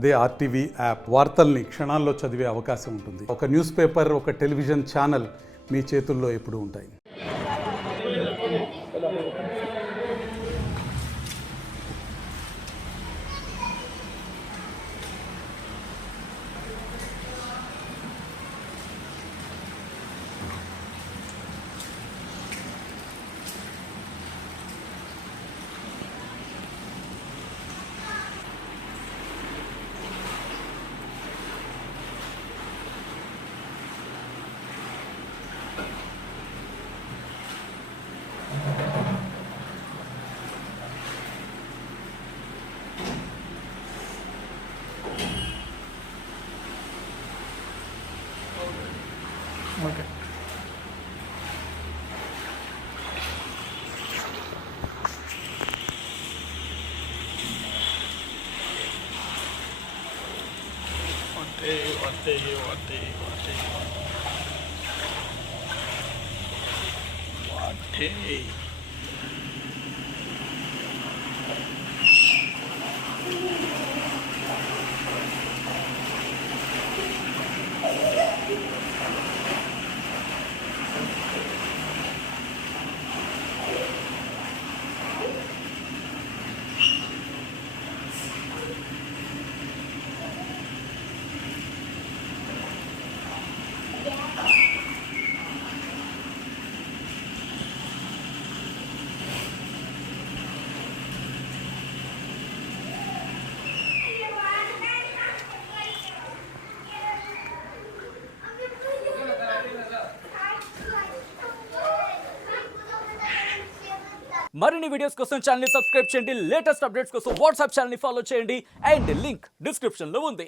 అదే RTV app వార్తల్ని క్షణాల్లో చదివే అవకాశం ఉంటుంది. ఒక న్యూస్ పేపర్, ఒక టెలివిజన్ ఛానల్ మీ చేతుల్లో ఎప్పుడూ ఉంటాయి. Okay. మరిన్ని వీడియోస్ కోసం ఛానల్ ని సబ్స్క్రైబ్ చేయండి. లేటెస్ట్ అప్డేట్స్ కోసం వాట్సాప్ ఛానల్ ని ఫాలో చేయండి. అండ్ లింక్ డిస్క్రిప్షన్ లో ఉంది.